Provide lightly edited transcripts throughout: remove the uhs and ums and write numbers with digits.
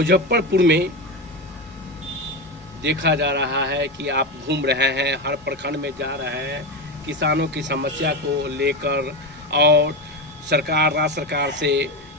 मुजफ्फरपुर में देखा जा रहा है कि आप घूम रहे हैं, हर प्रखंड में जा रहे हैं, किसानों की समस्या को लेकर और राज्य सरकार से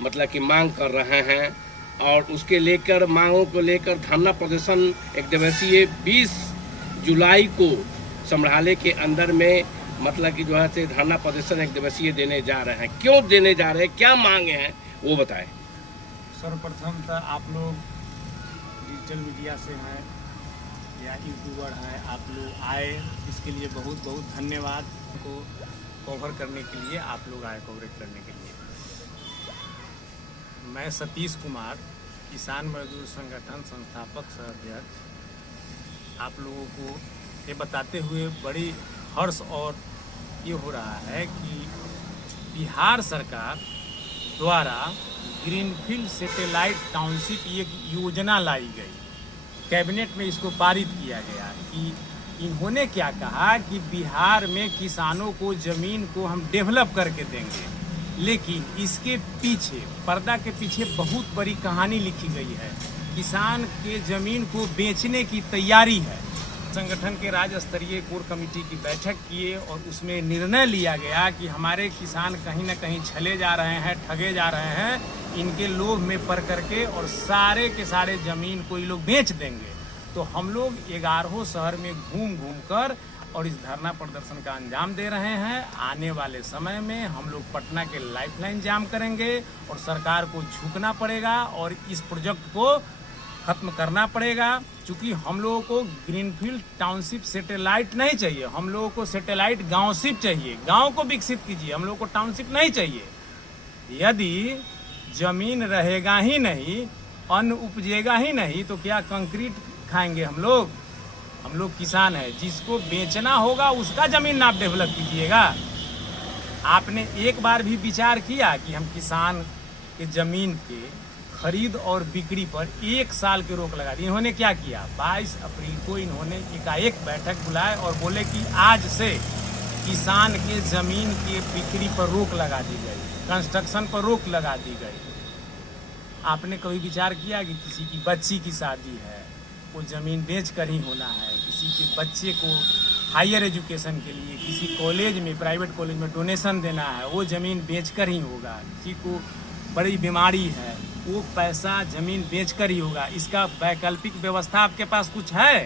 मतलब कि मांग कर रहे हैं और उसके लेकर मांगों को लेकर धरना प्रदर्शन एक दिवसीय 20 जुलाई को समराले के अंदर में मतलब कि जो है से धरना प्रदर्शन एक दिवसीय देने जा रहे हैं। क्यों देने जा रहे हैं, क्या मांगे हैं वो बताएं। सर्वप्रथम तो आप लोग डिजिटल मीडिया से हैं या यूट्यूबर हैं, आप लोग आए इसके लिए बहुत बहुत धन्यवाद। को कवर करने के लिए आप लोग आए, कवरेज करने के लिए। मैं सतीश कुमार, किसान मजदूर संगठन संस्थापक सह अध्यक्ष, आप लोगों को ये बताते हुए बड़ी हर्ष और ये हो रहा है कि बिहार सरकार द्वारा ग्रीनफील्ड सैटेलाइट टाउनशिप एक योजना लाई गई, कैबिनेट में इसको पारित किया गया कि इन्होंने क्या कहा कि बिहार में किसानों को ज़मीन को हम डेवलप करके देंगे, लेकिन इसके पीछे पर्दा के पीछे बहुत बड़ी कहानी लिखी गई है। किसान के ज़मीन को बेचने की तैयारी है। संगठन के राज्य स्तरीय कोर कमेटी की बैठक किए और उसमें निर्णय लिया गया कि हमारे किसान कहीं ना कहीं छले जा रहे हैं, ठगे जा रहे हैं, इनके लोभ में पड़ करके और सारे के सारे ज़मीन को ये लोग बेच देंगे। तो हम लोग 11 शहर में घूम कर और इस धरना प्रदर्शन का अंजाम दे रहे हैं। आने वाले समय में हम लोग पटना के लाइफलाइन जाम करेंगे और सरकार को झुकना पड़ेगा और इस प्रोजेक्ट को खत्म करना पड़ेगा। क्योंकि हम लोगों को ग्रीनफील्ड टाउनशिप सैटेलाइट नहीं चाहिए, हम लोगों को सैटेलाइट गांवशिप चाहिए। गांव को विकसित कीजिए, हम लोगों को टाउनशिप नहीं चाहिए। यदि जमीन रहेगा ही नहीं, अन्न उपजेगा ही नहीं, तो क्या कंक्रीट खाएंगे हम लोग? हम लोग किसान हैं, जिसको बेचना होगा उसका जमीन आप डेवलप कीजिएगा। आपने एक बार भी विचार किया कि हम किसान के जमीन के खरीद और बिक्री पर 1 साल की रोक लगा दी? इन्होंने क्या किया, 22 अप्रैल को इन्होंने एकाएक बैठक बुलाए और बोले कि आज से किसान के जमीन के बिक्री पर रोक लगा दी गई, कंस्ट्रक्शन पर रोक लगा दी गई। आपने कभी विचार किया कि किसी की बच्ची की शादी है, वो ज़मीन बेच कर ही होना है? किसी के बच्चे को हायर एजुकेशन के लिए किसी कॉलेज में, प्राइवेट कॉलेज में डोनेशन देना है, वो ज़मीन बेच कर ही होगा। किसी को बड़ी बीमारी है, वो पैसा ज़मीन बेच कर ही होगा। इसका वैकल्पिक व्यवस्था आपके पास कुछ है?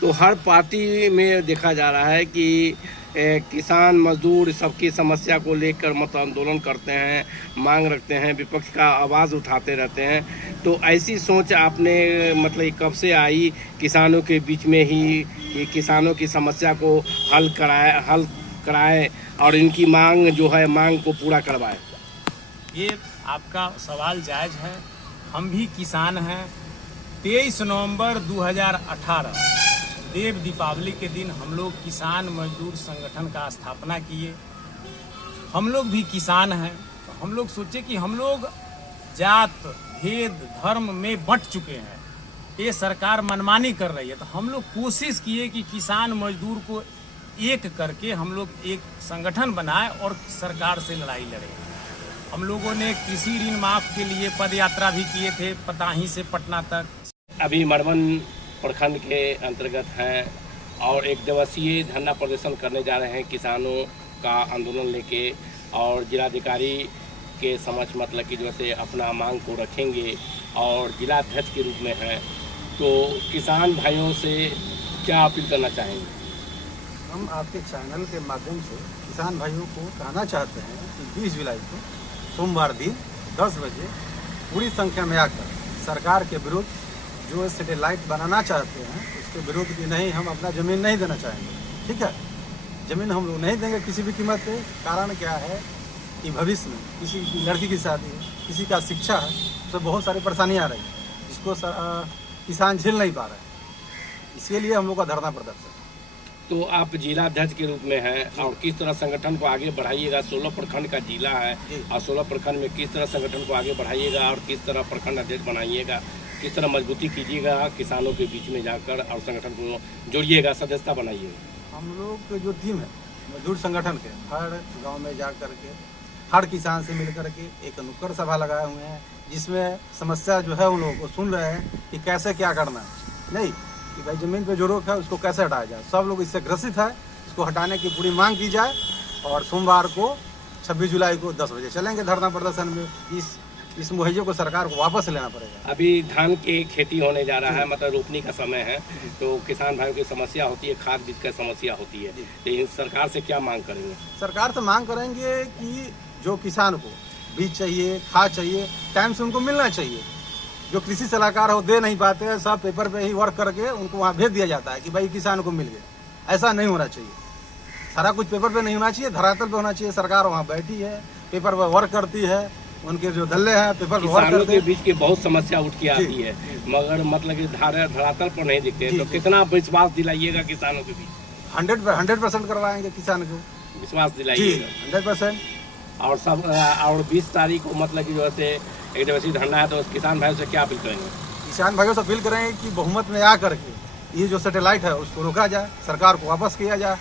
तो हर पार्टी में देखा जा रहा है कि किसान मजदूर सबकी समस्या को लेकर मत आंदोलन करते हैं, मांग रखते हैं, विपक्ष का आवाज़ उठाते रहते हैं। तो ऐसी सोच आपने मतलब कब से आई किसानों के बीच में ही कि किसानों की समस्या को हल कराए और इनकी मांग जो है मांग को पूरा करवाए? ये आपका सवाल जायज़ है। हम भी किसान हैं। 23 नवंबर 2018 देव दीपावली के दिन हम लोग किसान मजदूर संगठन का स्थापना किए। हम लोग भी किसान हैं, तो हम लोग सोचे कि हम लोग जात भेद धर्म में बंट चुके हैं, ये सरकार मनमानी कर रही है। तो हम लोग कोशिश किए कि किसान मजदूर को एक करके हम लोग एक संगठन बनाए और सरकार से लड़ाई लड़े। हम लोगों ने कृषि ऋण माफ के लिए पद यात्रा भी किए थे, पताही से पटना तक। अभी मड़वन प्रखंड के अंतर्गत हैं और एक दिवसीय धरना प्रदर्शन करने जा रहे हैं किसानों का आंदोलन लेके, और जिलाधिकारी के समक्ष मतलब कि जैसे अपना मांग को रखेंगे और जिलाध्यक्ष के रूप में हैं। तो किसान भाइयों से क्या अपील करना चाहेंगे? हम आपके चैनल के माध्यम से किसान भाइयों को कहना चाहते हैं कि 20 जुलाई को सोमवार दिन 10 बजे पूरी संख्या में आकर सरकार के विरुद्ध जो सैटेलाइट बनाना चाहते हैं उसके विरुद्ध भी नहीं, हम अपना ज़मीन नहीं देना चाहेंगे। ठीक है, ज़मीन हम लोग नहीं देंगे किसी भी कीमत पे। कारण क्या है कि भविष्य में किसी की लड़की की शादी है, किसी का शिक्षा है, तो बहुत सारी परेशानियाँ आ रही हैं जिसको किसान झेल नहीं पा रहे हैं। इसके लिए हम लोग का धरना प्रदर्शन। तो आप जिलाध्यक्ष के रूप में हैं और किस तरह संगठन को आगे बढ़ाइएगा? 16 प्रखंड का जिला है और 16 प्रखंड में किस तरह संगठन को आगे बढ़ाइएगा और किस तरह प्रखंड अध्यक्ष बनाइएगा, किस तरह मजबूती कीजिएगा किसानों के बीच में जाकर और संगठन को जोड़िएगा, सदस्यता बनाइएगा? हम लोग की जो टीम है मजदूर संगठन के, हर गाँव में जा कर के हर किसान से मिल कर के एक नुक्कड़ सभा लगाए हुए हैं, जिसमें समस्या जो है उन लोगों को सुन रहे हैं कि कैसे क्या करना है, नहीं कि भाई ज़मीन पे जो रोक है उसको कैसे हटाया जाए। सब लोग इससे ग्रसित है, इसको हटाने की पूरी मांग की जाए और सोमवार को 26 जुलाई को 10 बजे चलेंगे धरना प्रदर्शन में। इस मुहैये को सरकार को वापस लेना पड़ेगा। अभी धान की खेती होने जा रहा है, मतलब रोपनी का समय है, तो किसान भाइयों की समस्या होती है, खाद बीज की समस्या होती है, लेकिन सरकार से क्या मांग करेंगे? सरकार से मांग करेंगे कि जो किसान को बीज चाहिए, खाद चाहिए, टाइम से उनको मिलना चाहिए। जो कृषि सलाहकार हो दे नहीं पाते हैं, सब पेपर पे ही वर्क करके उनको वहाँ भेज दिया जाता है कि भाई किसान को मिल गया। ऐसा नहीं होना चाहिए, सारा कुछ पेपर पे नहीं होना चाहिए, धरातल पे होना चाहिए। सरकार वहाँ बैठी है, पेपर पे वर्क करती है, उनके जो दल्ले हैं पेपर पे वर्क करते हैं। के बीच की बहुत समस्या उठ के आती है, मगर मतलब कि धरातल पर नहीं दिखते, तो कितना विश्वास दिलाइएगा किसानों के बीच? 100% करवाएंगे किसान को, विश्वास दिलाइएगा 100%। और सब और 20 तारीख को मतलब कि जैसे एक दिवसीय धरना है, तो किसान भाइयों से क्या अपील करेंगे? किसान भाइयों से अपील करेंगे कि बहुमत में आ करके ये जो सैटेलाइट है उसको रोका जाए, सरकार को वापस किया जाए,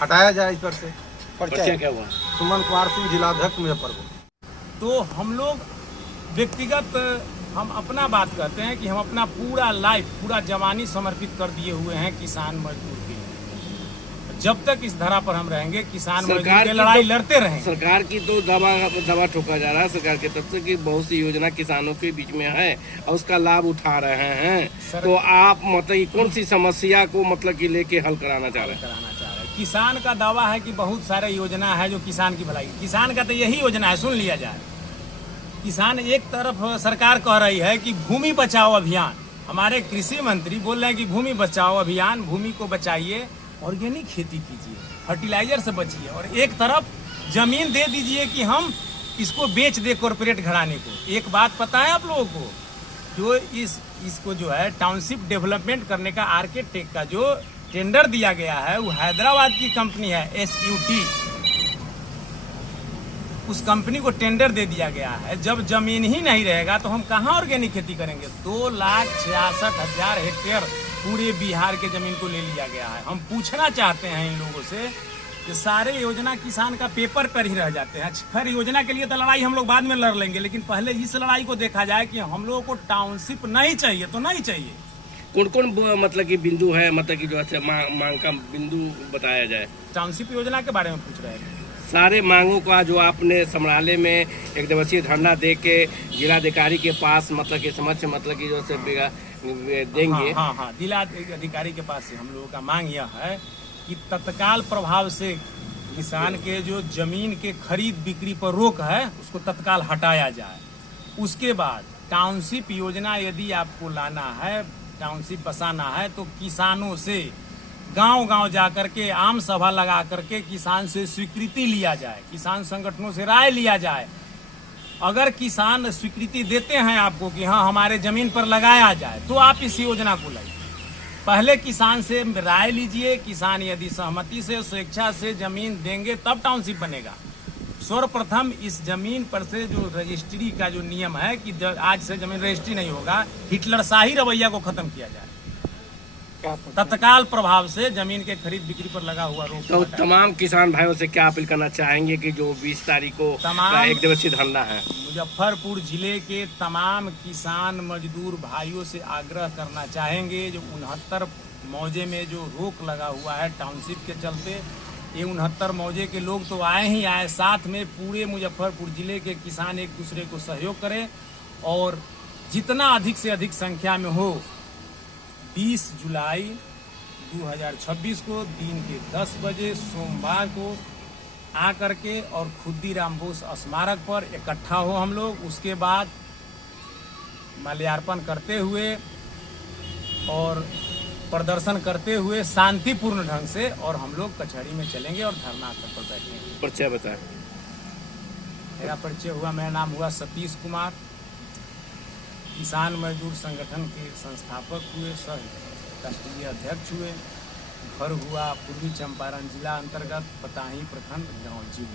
हटाया जाए इस पर से। पर्चा क्या हुआ? सुमन कुमार सिंह, जिलाध्यक्ष मुजफ्फरपुर। तो हम लोग व्यक्तिगत हम अपना बात करते हैं कि हम अपना पूरा लाइफ, पूरा जवानी समर्पित कर दिए हुए हैं किसान मजदूर के लिए। जब तक इस धरा पर हम रहेंगे, किसान मजदूर की लड़ाई लड़ते रहेंगे। सरकार की तो दवा ठोका जा रहा है सरकार की तरफ से कि बहुत सी योजना किसानों के बीच में है और उसका लाभ उठा रहे हैं। तो आप मतलब कौन सी समस्या को मतलब कि लेके हल कराना चाह रहे हैं? किसान का दावा है कि बहुत सारे योजना है जो किसान की भलाई। किसान का तो यही योजना है, सुन लिया जाए। किसान एक तरफ सरकार कह रही है कि भूमि बचाओ अभियान, हमारे कृषि मंत्री बोल रहे हैं कि भूमि बचाओ अभियान, भूमि को बचाइए, ऑर्गेनिक खेती कीजिए, फर्टिलाइजर से बचिए, और एक तरफ जमीन दे दीजिए कि हम इसको बेच दे कॉर्पोरेट घराने को। एक बात पता है आप लोगों को, जो इसको जो है टाउनशिप डेवलपमेंट करने का आर्किटेक्ट का जो टेंडर दिया गया है वो हैदराबाद की कंपनी है SUT, उस कंपनी को टेंडर दे दिया गया है। जब जमीन ही नहीं रहेगा तो हम कहाँ ऑर्गेनिक खेती करेंगे? 2,66,000 हेक्टेयर पूरे बिहार के जमीन को ले लिया गया है। हम पूछना चाहते हैं इन लोगों से कि सारे योजना किसान का पेपर पर ही रह जाते हैं। खैर योजना के लिए तो लड़ाई हम लोग बाद में लड़ लेंगे, लेकिन पहले इस लड़ाई को देखा जाए कि हम लोगों को टाउनशिप नहीं चाहिए तो नहीं चाहिए। कौन कौन मतलब कि बिंदु है, मतलब कि जो है मांग का बिंदु बताया जाए? टाउनशिप योजना के बारे में पूछ रहे हैं। सारे मांगों का जो आपने समराले में एक दिवसीय धरना दे के जिलाधिकारी के पास मतलब कि समक्ष मतलब कि जो है देंगे। हाँ, जिला अधिकारी के पास से हम लोगों का मांग यह है कि तत्काल प्रभाव से किसान के जो जमीन के खरीद बिक्री पर रोक है उसको तत्काल हटाया जाए। उसके बाद टाउनशिप योजना यदि आपको लाना है, टाउनशिप बसाना है, तो किसानों से गांव-गांव जा करके आम सभा लगा करके किसान से स्वीकृति लिया जाए, किसान संगठनों से राय लिया जाए। अगर किसान स्वीकृति देते हैं आपको कि हाँ हमारे जमीन पर लगाया जाए, तो आप इस योजना को लाइए। पहले किसान से राय लीजिए, किसान यदि सहमति से, स्वेच्छा से जमीन देंगे तब टाउनशिप बनेगा। सर्वप्रथम इस जमीन पर से जो रजिस्ट्री का जो नियम है कि आज से जमीन रजिस्ट्री नहीं होगा, हिटलरशाही रवैया को खत्म किया जाए। तत्काल प्रभाव से जमीन के खरीद बिक्री पर लगा हुआ रोक। तो तमाम किसान भाइयों से क्या अपील करना चाहेंगे कि जो 20 तारीख को एक दिवसीय धरना है? मुजफ्फरपुर जिले के तमाम किसान मजदूर भाइयों से आग्रह करना चाहेंगे, जो 69 मौजे में जो रोक लगा हुआ है टाउनशिप के चलते, ये 69 मौजे के लोग तो आए ही आए, साथ में पूरे मुजफ्फरपुर जिले के किसान एक दूसरे को सहयोग करें और जितना अधिक से अधिक संख्या में हो 20 जुलाई 2026 को दिन के 10 बजे सोमवार को आकर के और खुद्दीराम बोस स्मारक पर इकट्ठा हो हम लोग। उसके बाद माल्यार्पण करते हुए और प्रदर्शन करते हुए शांतिपूर्ण ढंग से और हम लोग कचहरी में चलेंगे और धरना स्थल पर बैठेंगे। परिचय बताएं। मेरा परिचय हुआ, मेरा नाम हुआ सतीश कुमार, किसान मजदूर संगठन के संस्थापक हुए, सह राष्ट्रीय अध्यक्ष हुए। घर हुआ पूर्वी चंपारण जिला अंतर्गत पताही प्रखंड गांव जीव।